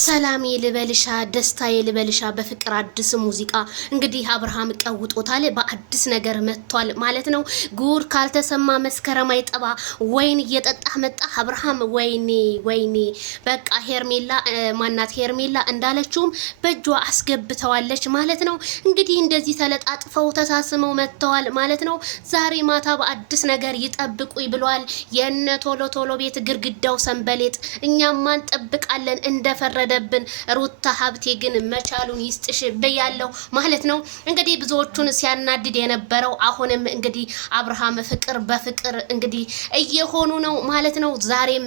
ሰላም ይልበልሻ ደስታ ይልበልሻ በፍቅር አዲስ ሙዚቃ እንግዲህ አብርሃም ቀውጦታል። በአዲስ ነገር መጥቷል ማለት ነው። ጉር ካልተሰማ መስከረም አይጠባ። ወይን እየጠጣ መጣ አብርሃም። ወይኔ በቃ ሄርሜላ ማናት ሄርሜላ እንዳለችውም በእጇ አስገብተዋለች ማለት ነው። እንግዲህ እንደዚህ ተለጣጥፈው ተሳስመው መጥተዋል ማለት ነው። ዛሬ ማታ በአዲስ ነገር ይጠብቁኝ ብሏል። የነ ቶሎ ቤት ግርግዳው ሰንበሌጥ እኛም ማን ጠብቃለን እንደፈረደብን። ሩታ ሀብቴ ግን መቻሉን ይስጥሽ በያለው ማለት ነው። እንግዲህ ብዙዎቹን ሲያናድድ የነበረው አሁንም እንግዲህ አብርሃም ፍቅር በፍቅር እንግዲህ እየሆኑ ነው ማለት ነው። ዛሬም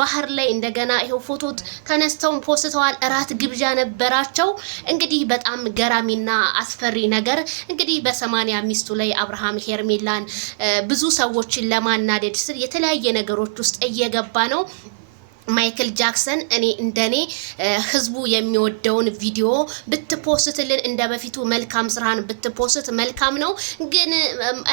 ባህር ላይ እንደገና ይሄው ፎቶ ተነስተው ፖስተዋል። እራት ግብዣ ነበራቸው። እንግዲህ በጣም ገራሚና አስፈሪ ነገር እንግዲህ በ80 ሚስቱ ላይ አብርሃም ሄርሜላን ብዙ ሰዎችን ለማናደድ ስል የተለያየ ነገሮች ውስጥ እየገባ ነው። ማይክል ጃክሰን እንደኔ ህዝቡ የሚወደውን ቪዲዮ ብትፖስትልን እንደ በፊቱ መልካም ስራን ብትፖስት መልካም ነው። ግን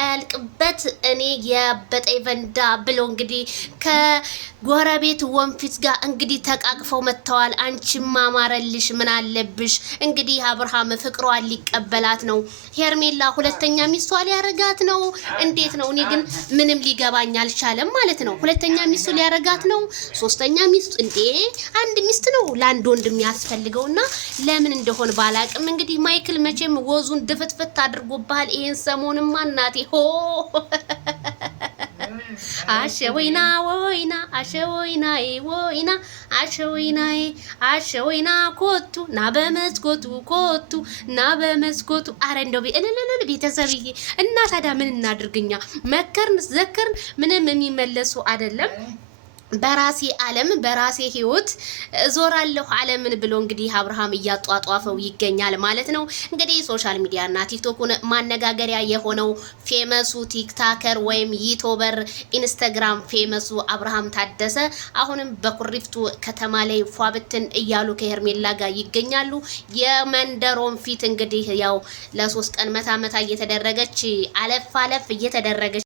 አያልቅበት እኔ የበጠይ venda ብሎ እንግዲህ ከጎረቤት ወንፊት ጋር እንግዲህ ተቃቅፈው መተዋል። አንቺማ ማረልሽ ምን አለብሽ? እንግዲህ አብርሃም ፍቅሯን ሊቀበላት ነው። ሄርሜላ ሁለተኛ ሚስቷ ሊያረጋት ነው። እንዴት ነው? እኔ ግን ምንም ሊገባኝ አልቻለም ማለት ነው። ሁለተኛ ሚስቱ ሊያረጋት ነው። ሶስተኛ ሚስት እንዴ? አንድ ሚስት ነው ለአንድ ወንድ የሚያስፈልገውና ለምን እንደሆነ ባላቅም እንግዲህ ማይክል መቼም ወዙን ድፍትፍት አድርጎባል። ይሄን ሰሞንም ማናቴ ሆ አሸወይና አሸወይና ኮቱ ና በመስኮቱ አረ እንደው እልልል ቤተሰብዬ እና ታዲያ ምን እናድርግኛ? መከርን ዘከርን ምንም የሚመለሱ አይደለም። በራሴ ዓለም በራሴ ህይወት ዞራለሁ ዓለምን ብሎ እንግዲህ አብርሃም እያጧጧፈው ይገኛል ማለት ነው። እንግዲህ ሶሻል ሚዲያ እና ቲክቶክን ማነጋገሪያ የሆነው ፌመሱ ቲክታከር ወይም ዩቲዩበር ኢንስታግራም ፌመሱ አብርሃም ታደሰ አሁንም በኩሪፍቱ ከተማ ላይ ፏብትን እያሉ ከሄርሜላ ጋር ይገኛሉ። የመንደሮን ፊት እንግዲህ ያው ለ3 ቀን መታ እየተደረገች አለፍ እየተደረገች